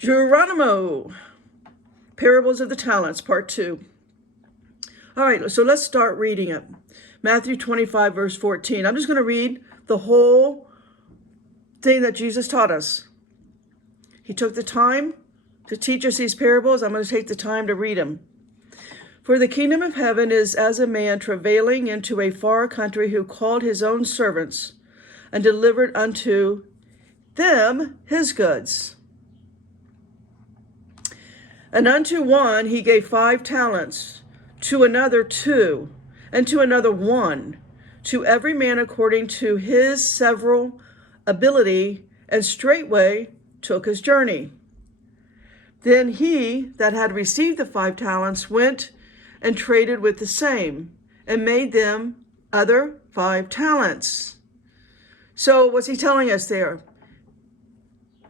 Geronimo, Parables of the Talents, Part 2. All right, so let's start reading it. Matthew 25, verse 14. I'm just going to read the whole thing that Jesus taught us. He took the time to teach us these parables. I'm going to take the time to read them. For the kingdom of heaven is as a man travailing into a far country, who called his own servants and delivered unto them his goods. And unto one he gave 5 talents, to another 2, and to another 1, to every man according to his several ability, and straightway took his journey. Then he that had received the 5 talents went and traded with the same, and made them other 5 talents. So what's he telling us there?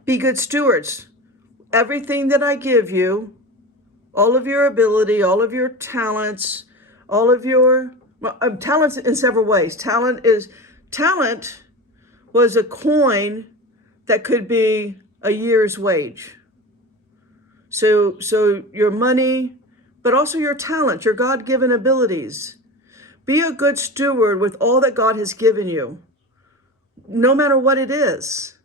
Be good stewards. Everything that I give you, all of your ability, all of your talents, all of your talents in several ways. Talent was a coin that could be a year's wage. So your money, but also your talent, your God-given abilities. Be a good steward with all that God has given you, no matter what it is.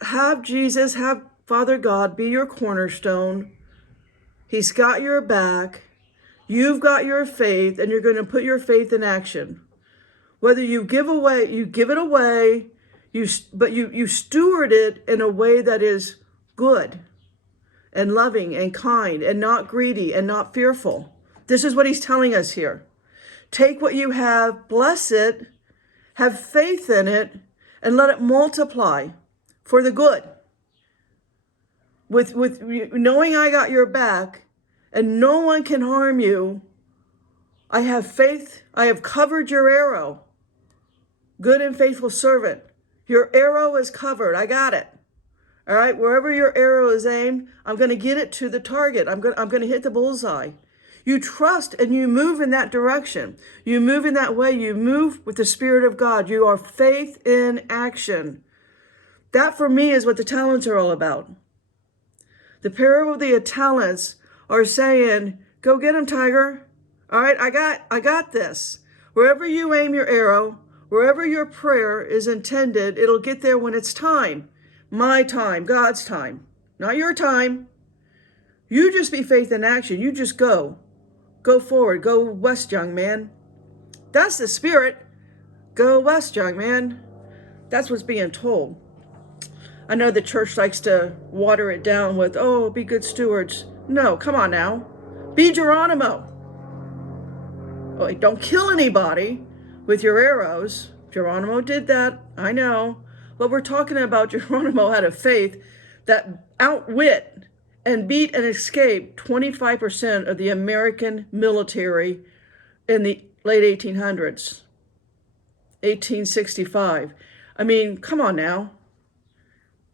Have Jesus, have Father God be your cornerstone. He's got your back. You've got your faith, and you're going to put your faith in action. Whether you give it away, but you steward it in a way that is good and loving and kind and not greedy and not fearful. This is what he's telling us here. Take what you have, bless it, have faith in it, and let it multiply for the good. With knowing I got your back and no one can harm you, I have faith. I have covered your arrow. Good and faithful servant. Your arrow is covered. I got it. All right. Wherever your arrow is aimed, I'm going to get it to the target. I'm going to hit the bullseye. You trust and you move in that direction. You move in that way. You move with the Spirit of God. You are faith in action. That for me is what the talents are all about. The parable of the talents are saying, go get him, tiger. All right, I got this. Wherever you aim your arrow, wherever your prayer is intended, it'll get there when it's time. My time, God's time, not your time. You just be faith in action. You just go. Go forward. Go west, young man. That's the Spirit. Go west, young man. That's what's being told. I know the church likes to water it down with, oh, be good stewards. No, come on now. Be Geronimo. Well, don't kill anybody with your arrows. Geronimo did that, I know. But we're talking about Geronimo had a faith that outwit and beat and escaped 25% of the American military in the late 1800s, 1865. I mean, come on now.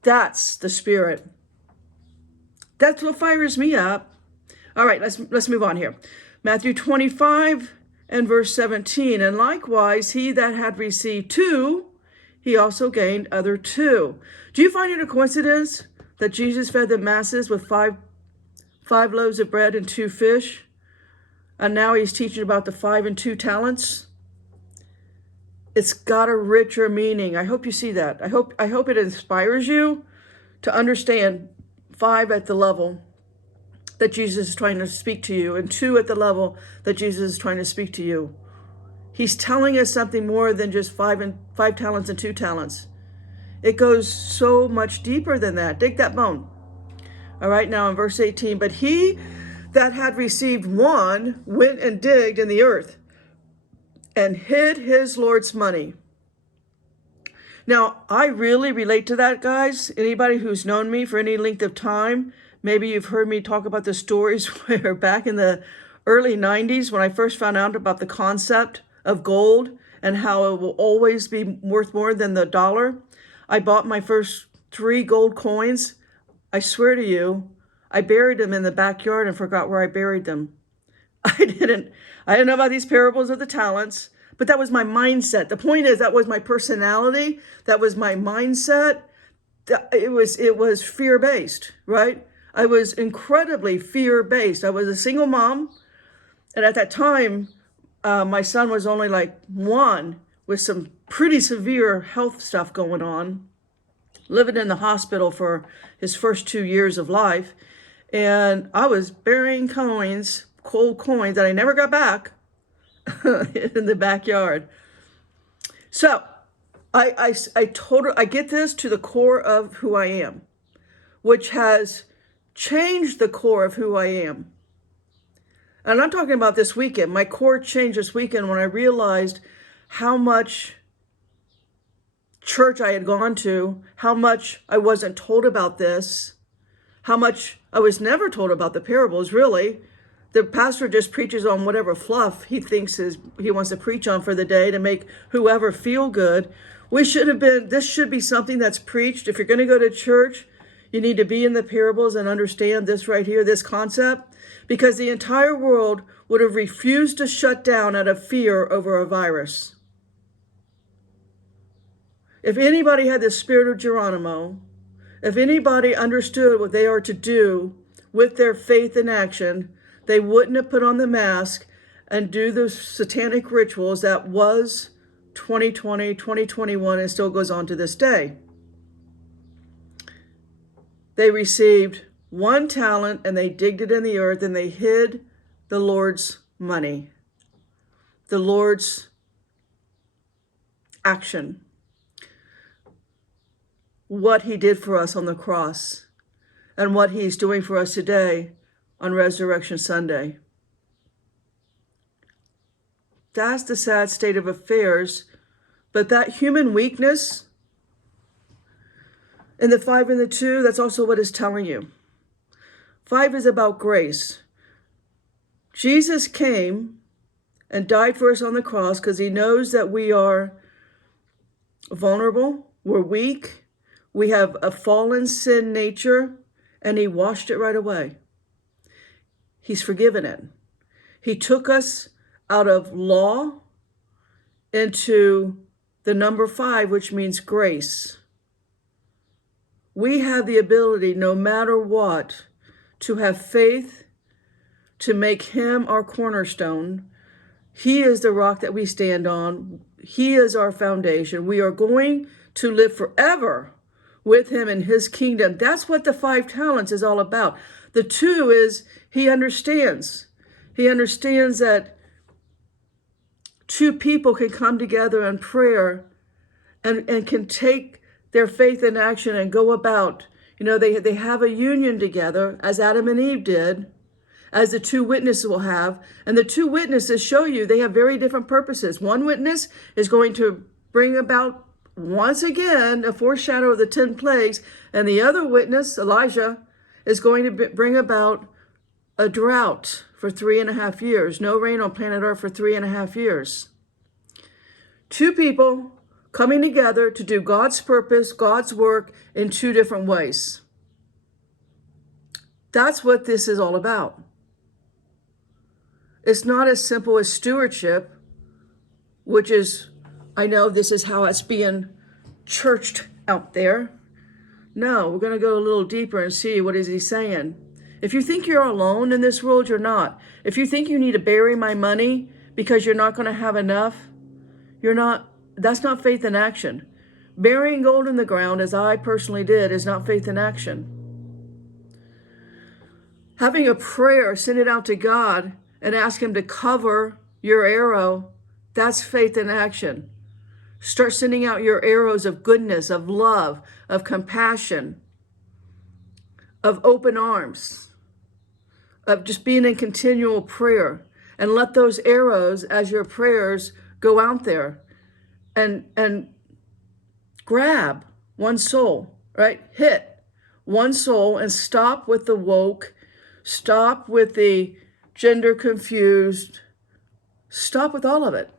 That's the Spirit. That's what fires me up. All right, let's move on here. Matthew 25 and verse 17. And likewise, he that had received 2, he also gained other 2. Do you find it a coincidence that Jesus fed the masses with five loaves of bread and 2 fish? And now he's teaching about the 5 and 2 talents? It's got a richer meaning. I hope you see that. I hope it inspires you to understand 5 at the level that Jesus is trying to speak to you, and 2 at the level that Jesus is trying to speak to you. He's telling us something more than just 5 talents and 2 talents. It goes so much deeper than that. Dig that bone. All right, now in verse 18, but he that had received 1 went and digged in the earth and hid his Lord's money. Now, I really relate to that, guys. Anybody who's known me for any length of time, maybe you've heard me talk about the stories where back in the early 90s, when I first found out about the concept of gold and how it will always be worth more than the dollar, I bought my first 3 gold coins. I swear to you, I buried them in the backyard and forgot where I buried them. I didn't know about these parables of the talents, but that was my mindset. The point is, that was my personality. That was my mindset. it was fear-based, right? I was incredibly fear-based. I was a single mom, and at that time, my son was only like 1 with some pretty severe health stuff going on, living in the hospital for his first 2 years of life. And I was burying coins, cold coins that I never got back in the backyard. So I get this to the core of who I am, which has changed the core of who I am. And I'm talking about this weekend. My core changed this weekend when I realized how much church I had gone to, how much I wasn't told about this, how much I was never told about the parables, really. The pastor just preaches on whatever fluff he thinks he wants to preach on for the day to make whoever feel good. This should be something that's preached. If you're going to go to church, you need to be in the parables and understand this right here, this concept, because the entire world would have refused to shut down out of fear over a virus. If anybody had the spirit of Geronimo, if anybody understood what they are to do with their faith in action, they wouldn't have put on the mask and do the satanic rituals that was 2020, 2021, and still goes on to this day. They received 1 talent and they digged it in the earth and they hid the Lord's money, the Lord's action, what he did for us on the cross and what he's doing for us today on Resurrection Sunday. That's the sad state of affairs. But that human weakness in the 5 and the 2, that's also what it's telling you. 5 is about grace. Jesus came and died for us on the cross because he knows that we are vulnerable, we're weak, we have a fallen sin nature, and he washed it right away. He's forgiven it. He took us out of law into the number 5, which means grace. We have the ability, no matter what, to have faith, to make him our cornerstone. He is the rock that we stand on. He is our foundation. We are going to live forever with him in his kingdom. That's what the 5 talents is all about. The 2 is he understands. He understands that 2 people can come together in prayer and can take their faith in action and go about. You know, they have a union together, as Adam and Eve did, as the 2 witnesses will have. And the 2 witnesses show you they have very different purposes. One witness is going to bring about, once again, a foreshadow of the 10 plagues. And the other witness, Elijah, is going to bring about a drought for 3.5 years. No rain on planet Earth for 3.5 years. 2 people coming together to do God's purpose, God's work in 2 different ways. That's what this is all about. It's not as simple as stewardship, which is, I know this is how it's being churched out there. No, we're going to go a little deeper and see what is he saying. If you think you're alone in this world, you're not. If you think you need to bury my money because you're not going to have enough, you're not. That's not faith in action. Burying gold in the ground, as I personally did, is not faith in action. Having a prayer, send it out to God and ask him to cover your arrow, that's faith in action. Start sending out your arrows of goodness, of love, of compassion, of open arms, of just being in continual prayer. And let those arrows, as your prayers, go out there and grab one soul, right? Hit one soul and stop with the woke, stop with the gender confused, stop with all of it.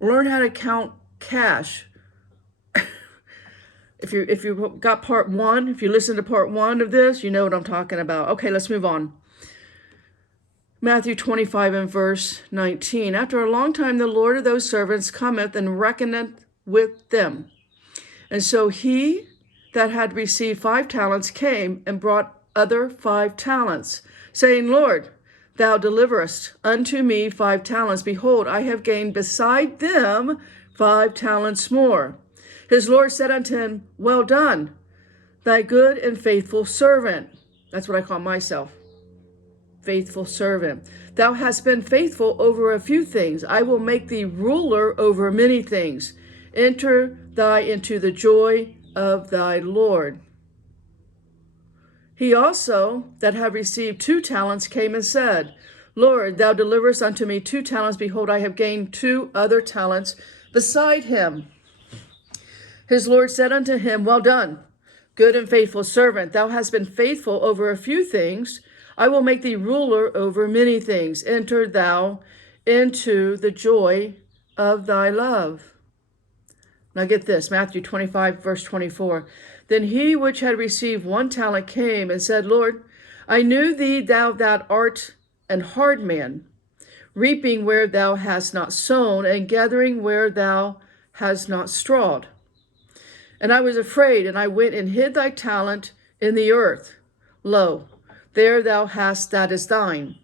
Learn how to count cash. If you got part 1, if you listen to part 1 of this, you know what I'm talking about. Okay, let's move on. Matthew 25 and verse 19. After a long time, the Lord of those servants cometh and reckoneth with them. And so he that had received 5 talents came and brought other 5 talents, saying, Lord, thou deliverest unto me 5 talents. Behold, I have gained beside them 5 talents more. His Lord said unto him, Well done, thy good and faithful servant. That's what I call myself, faithful servant. Thou hast been faithful over a few things. I will make thee ruler over many things. Enter thy into the joy of thy Lord. He also that had received 2 talents came and said, Lord, thou deliverest unto me 2 talents. Behold, I have gained 2 other talents beside him. His Lord said unto him, Well done, good and faithful servant. Thou hast been faithful over a few things. I will make thee ruler over many things. Enter thou into the joy of thy love. Now get this, Matthew 25, verse 24. Then he which had received 1 talent came and said, Lord, I knew thee thou that art an hard man, reaping where thou hast not sown, and gathering where thou hast not strawed. And I was afraid, and I went and hid thy talent in the earth. Lo, there thou hast that is thine.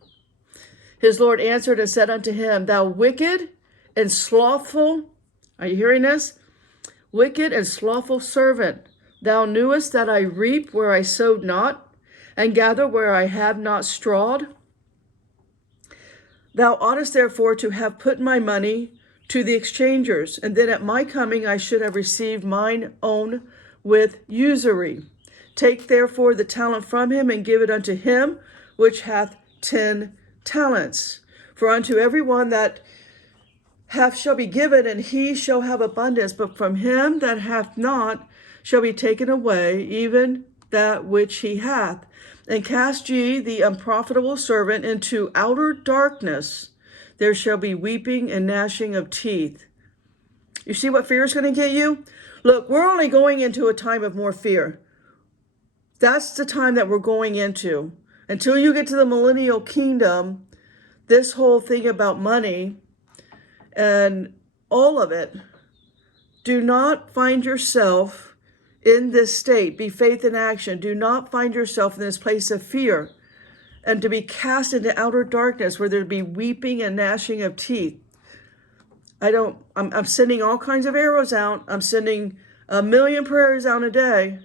His Lord answered and said unto him, Thou wicked and slothful, are you hearing this? Wicked and slothful servant, thou knewest that I reap where I sowed not, and gather where I have not strawed. Thou oughtest therefore to have put my money to the exchangers, and then at my coming I should have received mine own with usury. Take therefore the talent from him, and give it unto him which hath 10 talents. For unto every one that hath shall be given, and he shall have abundance, but from him that hath not shall be taken away even that which he hath. And cast ye the unprofitable servant into outer darkness. There shall be weeping and gnashing of teeth. You see what fear is going to get you? Look, we're only going into a time of more fear. That's the time that we're going into. Until you get to the millennial kingdom, this whole thing about money and all of it, do not find yourself in this state. Be faith in action. Do not find yourself in this place of fear and to be cast into outer darkness where there'd be weeping and gnashing of teeth. I'm sending all kinds of arrows out. I'm sending 1,000,000 prayers out a day.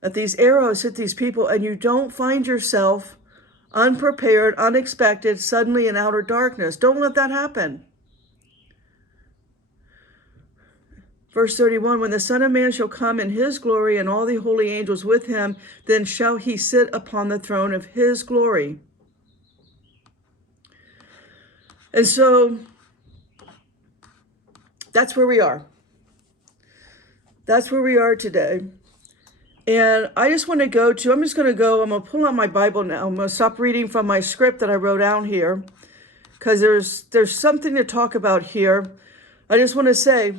That these arrows hit these people, and you don't find yourself unprepared, unexpected, suddenly in outer darkness. Don't let that happen. Verse 31, when the Son of Man shall come in his glory and all the holy angels with him, then shall he sit upon the throne of his glory. And so that's where we are. That's where we are today. And I just want to I'm going to pull out my Bible now. I'm going to stop reading from my script that I wrote down here, because there's something to talk about here. I just want to say,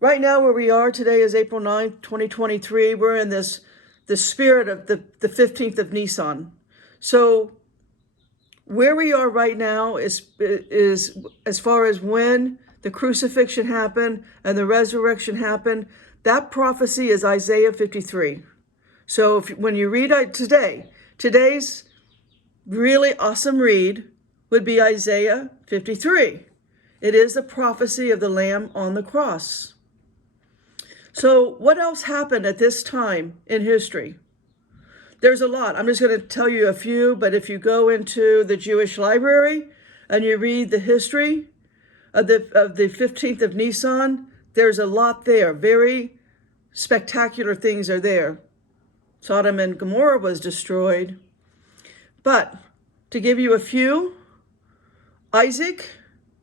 right now where we are today is April 9th, 2023. We're in the spirit of the 15th of Nisan. So where we are right now is as far as when the crucifixion happened and the resurrection happened, that prophecy is Isaiah 53. So when you read today's really awesome read would be Isaiah 53. It is the prophecy of the Lamb on the cross. So what else happened at this time in history? There's a lot. I'm just going to tell you a few, but if you go into the Jewish library and you read the history of the 15th of Nisan, there's a lot there. Very spectacular things are there. Sodom and Gomorrah was destroyed. But to give you a few, Isaac,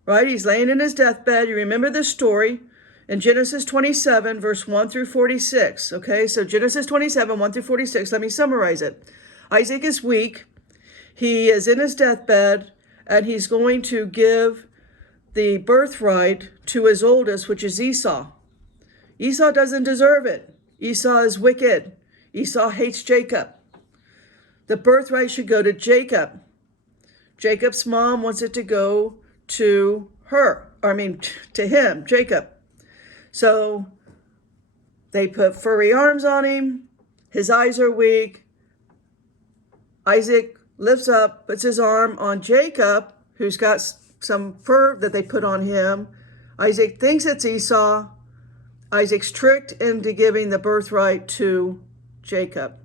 right? He's laying in his deathbed. You remember this story in Genesis 27, verse 1 through 46. Okay, so Genesis 27, 1 through 46. Let me summarize it. Isaac is weak. He is in his deathbed, and he's going to give the birthright to his oldest, which is Esau. Esau doesn't deserve it. Esau is wicked. Esau hates Jacob. The birthright should go to Jacob. Jacob's mom wants it to go to him, Jacob. So They put furry arms on him. His eyes are weak. Isaac lifts up, puts his arm on Jacob, who's got some fur that they put on him. Isaac thinks it's Esau. Isaac's tricked into giving the birthright to Jacob.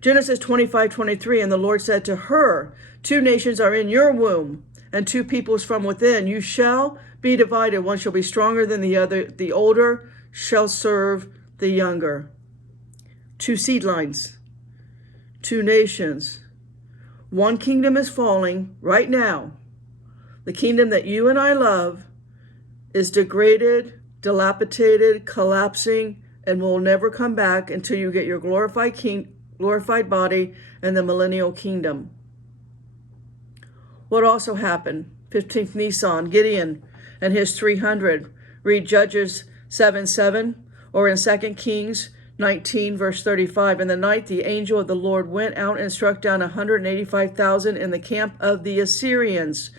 Genesis 25:23, and the Lord said to her, 2 nations are in your womb, and 2 peoples from within. You shall be divided. One shall be stronger than the other. The older shall serve the younger. 2 seed lines, 2 nations. One kingdom is falling right now. The kingdom that you and I love is degraded, dilapidated, collapsing, and will never come back until you get your glorified body and the millennial kingdom. What also happened? 15th Nisan, Gideon and his 300. Read Judges 7:7, or in 2 Kings 19, verse 35. In the night, the angel of the Lord went out and struck down 185,000 in the camp of the Assyrians.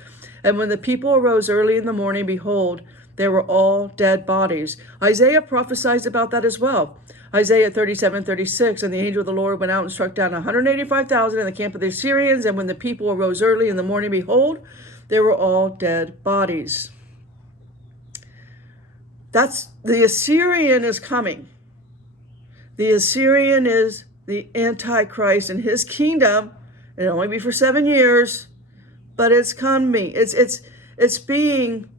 And when the people arose early in the morning, behold, they were all dead bodies. Isaiah prophesied about that as well. Isaiah 37:36, and the angel of the Lord went out and struck down 185,000 in the camp of the Assyrians. And when the people arose early in the morning, behold, they were all dead bodies. That's the Assyrian is coming. The Assyrian is the Antichrist, and his kingdom, it'll only be for 7 years, but it's coming. It's being,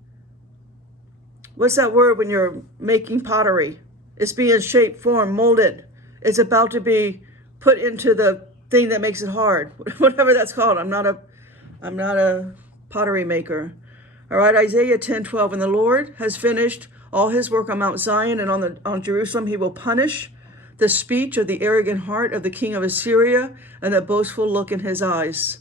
what's that word when you're making pottery? It's being shaped, formed, molded. It's about to be put into the thing that makes it hard, whatever that's called. I'm not a pottery maker. All right, Isaiah 10:12, and the Lord has finished all his work on Mount Zion, and on Jerusalem he will punish the speech of the arrogant heart of the king of Assyria and the boastful look in his eyes.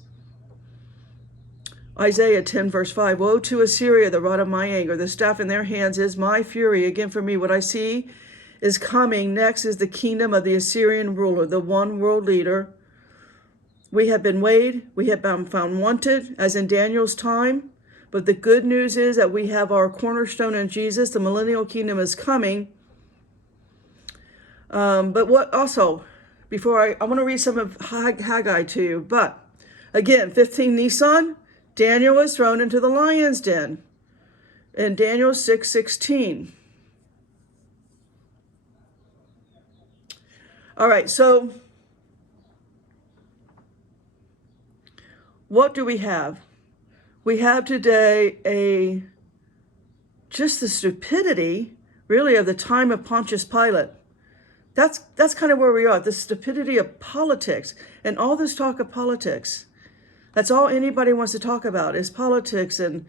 Isaiah 10, verse 5, woe to Assyria, the rod of my anger. The staff in their hands is my fury. Again, for me, what I see is coming. Next is the kingdom of the Assyrian ruler, the one world leader. We have been weighed. We have been found wanted, as in Daniel's time. But the good news is that we have our cornerstone in Jesus. The millennial kingdom is coming. But what also, before I want to read some of Haggai to you. But again, 15 Nisan, Daniel was thrown into the lion's den. In Daniel 6:16. All right, so what do we have? We have today just the stupidity, really, of the time of Pontius Pilate. That's kind of where we are, the stupidity of politics and all this talk of politics. That's all anybody wants to talk about is politics. And,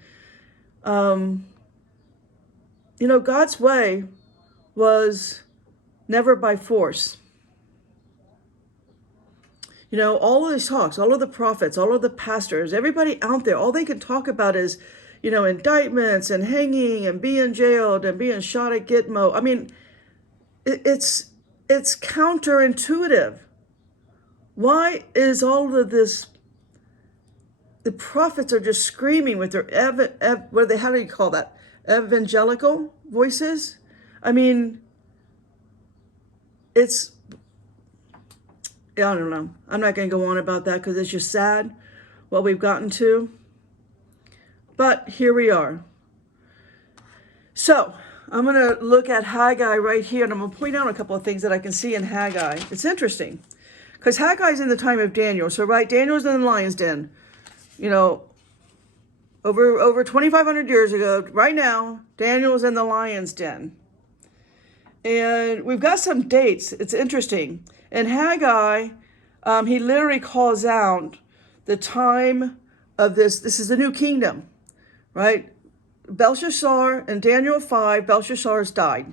God's way was never by force. All of these talks, all of the prophets, all of the pastors, everybody out there, all they can talk about is, indictments and hanging and being jailed and being shot at Gitmo. I mean, it's counterintuitive. Why is all of this? The prophets are just screaming with their how do you call that? Evangelical voices. I mean, I don't know. I'm not going to go on about that because it's just sad what we've gotten to. But here we are. So I'm going to look at Haggai right here, and I'm going to point out a couple of things that I can see in Haggai. It's interesting because Haggai's in the time of Daniel. So, right, Daniel's in the lion's den. Over 2,500 years ago, right now, Daniel's in the lion's den. And we've got some dates. It's interesting. In Haggai, he literally calls out the time of this. This is the new kingdom, right? Belshazzar, in Daniel 5, Belshazzar's died.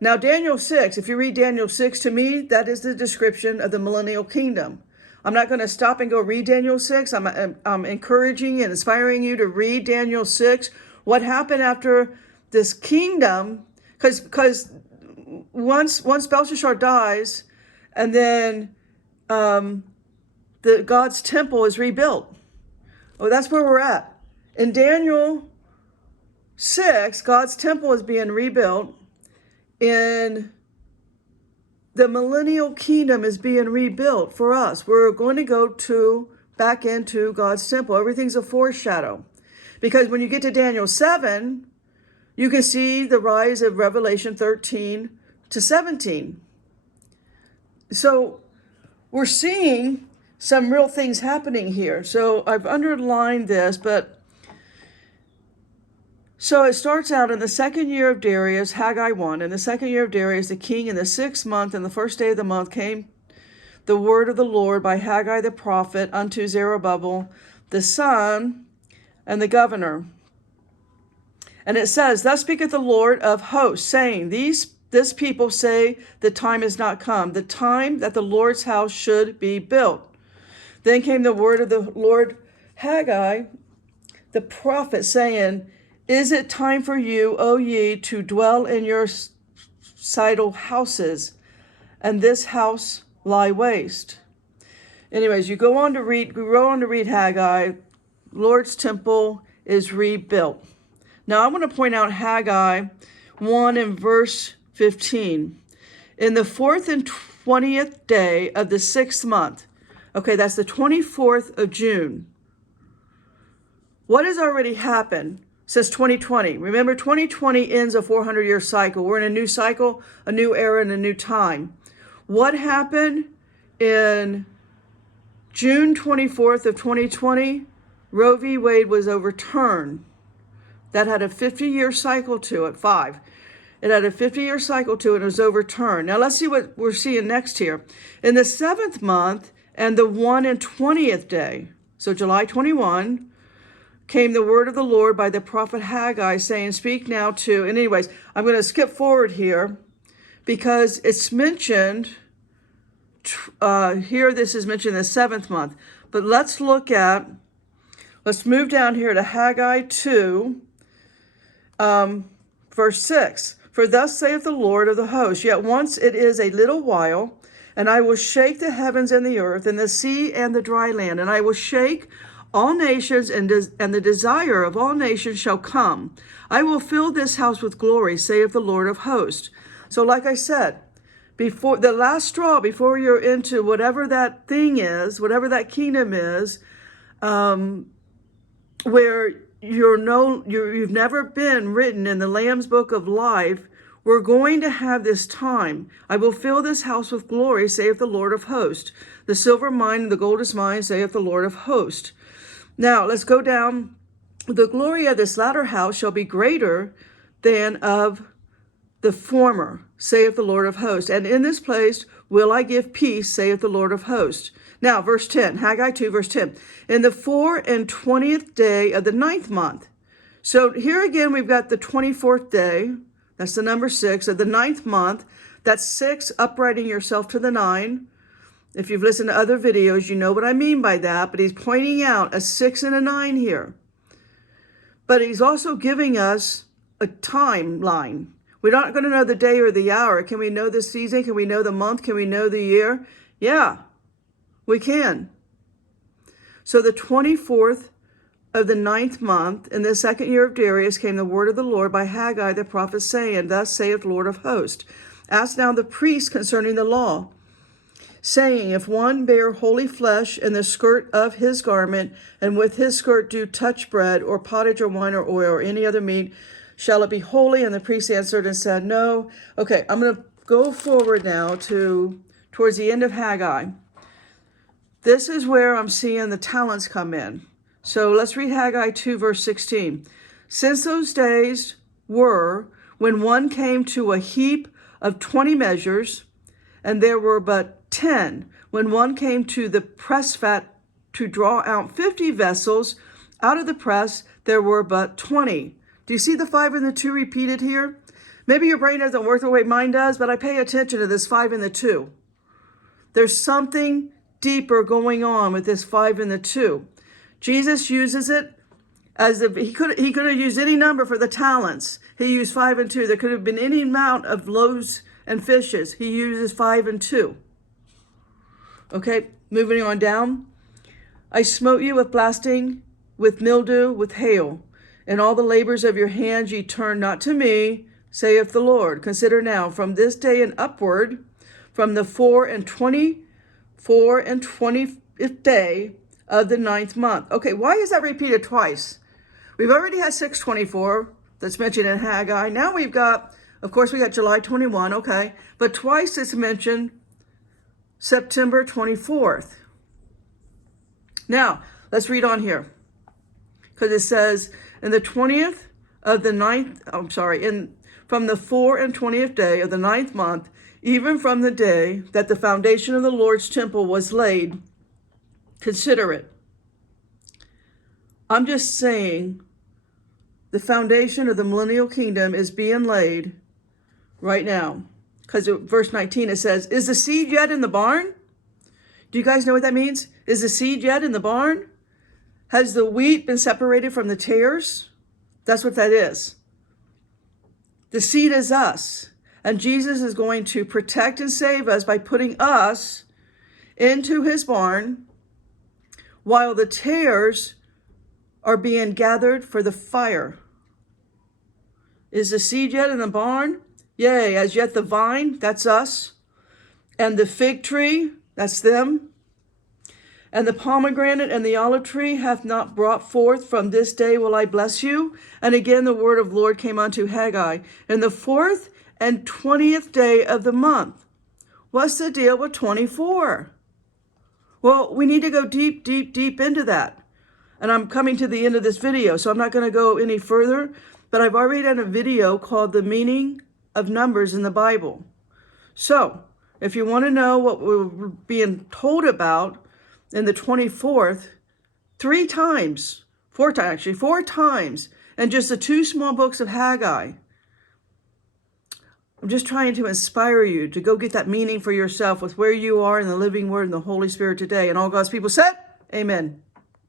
Now, Daniel 6, if you read Daniel 6, to me, that is the description of the millennial kingdom. I'm not going to stop and go read Daniel 6. I'm encouraging and inspiring you to read Daniel 6. What happened after this kingdom? Because once Belshazzar dies, and then God's temple is rebuilt. Oh, that's where we're at. In Daniel 6, God's temple is being rebuilt. In the millennial kingdom is being rebuilt for us. We're going to go back into God's temple. Everything's a foreshadow. Because when you get to Daniel 7, you can see the rise of Revelation 13 to 17. So we're seeing some real things happening here. So I've underlined this, so it starts out in the second year of Darius, Haggai 1. In the second year of Darius, the king, in the 6th month, and the first day of the month, came the word of the Lord by Haggai the prophet unto Zerubbabel, the son, and the governor. And it says, Thus speaketh the Lord of hosts, saying, This people say the time is not come, the time that the Lord's house should be built. Then came the word of the Lord Haggai, the prophet, saying, Is it time for you, O ye, to dwell in your sidle houses, and this house lie waste? Anyways, we go on to read Haggai. Lord's temple is rebuilt. Now I want to point out Haggai 1 and verse 15. In the 4th and 20th day of the 6th month. Okay, that's the 24th of June. What has already happened since 2020? Remember, 2020 ends a 400-year cycle. We're in a new cycle, a new era, and a new time. What happened in June 24th of 2020? Roe v. Wade was overturned. That had a 50-year cycle to it, 5. It had a 50-year cycle to it and was overturned. Now let's see what we're seeing next here. In the 7th month and the 1 and 20th day, so July 21, came the word of the Lord by the prophet Haggai, saying, Speak now to, and anyways, I'm going to skip forward here because it's mentioned, here this is mentioned in the 7th month. But let's move down here to Haggai 2, verse 6. For thus saith the Lord of the hosts, Yet once it is a little while, and I will shake the heavens and the earth, and the sea and the dry land, and I will shake all nations, and the desire of all nations shall come. I will fill this house with glory, saith the Lord of hosts. So like I said, before the last straw, before you're into whatever that thing is, whatever that kingdom is, where you've never been written in the Lamb's book of life, we're going to have this time. I will fill this house with glory, saith the Lord of hosts. The silver mine and the gold is mine, saith the Lord of hosts. Now let's go down. The glory of this latter house shall be greater than of the former, saith the Lord of hosts. And in this place will I give peace, saith the Lord of hosts. Now, verse 10, Haggai 2, verse 10. In the 4 and 20th day of the 9th month. So here again, we've got the 24th day. That's the number 6 of the 9th month. That's 6, uprighting yourself to the 9. If you've listened to other videos, you know what I mean by that. But he's pointing out a 6 and a 9 here. But he's also giving us a timeline. We're not going to know the day or the hour. Can we know the season? Can we know the month? Can we know the year? Yeah, we can. So the 24th of the 9th month, in the 2nd year of Darius, came the word of the Lord by Haggai the prophet, saying, Thus saith the Lord of hosts, Ask now the priests concerning the law, saying, If one bear holy flesh in the skirt of his garment, and with his skirt do touch bread, or pottage, or wine, or oil, or any other meat, shall it be holy? And the priest answered and said, No. Okay, I'm going to go forward now towards the end of Haggai. This is where I'm seeing the talents come in. So let's read Haggai 2, verse 16. Since those days were when one came to a heap of 20 measures, and there were but 10, when one came to the press fat to draw out 50 vessels out of the press, there were but 20. Do you see the 5 and the 2 repeated here? Maybe your brain doesn't work the way mine does, but I pay attention to this 5 and the 2. There's something deeper going on with this 5 and the 2. Jesus uses it as if he could have used any number for the talents. He used 5 and 2. There could have been any amount of loaves and fishes. He uses 5 and 2. Okay, moving on down. I smote you with blasting, with mildew, with hail. In all the labors of your hands ye turn not to me, saith the Lord. Consider now, from this day and upward, from the 24 and 20th day of the 9th month. Okay, why is that repeated twice? We've already had 624 that's mentioned in Haggai. Now we've got, of course, we got July 21, okay, but twice it's mentioned September 24th. Now, let's read on here. Because it says, in the 20th of the 9th, from the 4 and 20th day of the 9th month, even from the day that the foundation of the Lord's temple was laid, consider it. I'm just saying the foundation of the millennial kingdom is being laid right now. Because verse 19, it says, is the seed yet in the barn? Do you guys know what that means? Is the seed yet in the barn? Has the wheat been separated from the tares? That's what that is. The seed is us. And Jesus is going to protect and save us by putting us into his barn while the tares are being gathered for the fire. Is the seed yet in the barn? Yea, as yet the vine, that's us. And the fig tree, that's them. And the pomegranate and the olive tree hath not brought forth. From this day will I bless you. And again the word of the Lord came unto Haggai. In the 4th and 20th day of the month. What's the deal with 24? Well, we need to go deep, deep, deep into that. And I'm coming to the end of this video, so I'm not going to go any further. But I've already done a video called The Meaning of Numbers in the Bible. So, if you want to know what we're being told about in the 24th, 4 times, and just the 2 small books of Haggai. I'm just trying to inspire you to go get that meaning for yourself with where you are in the living word and the Holy Spirit today. And all God's people said, amen.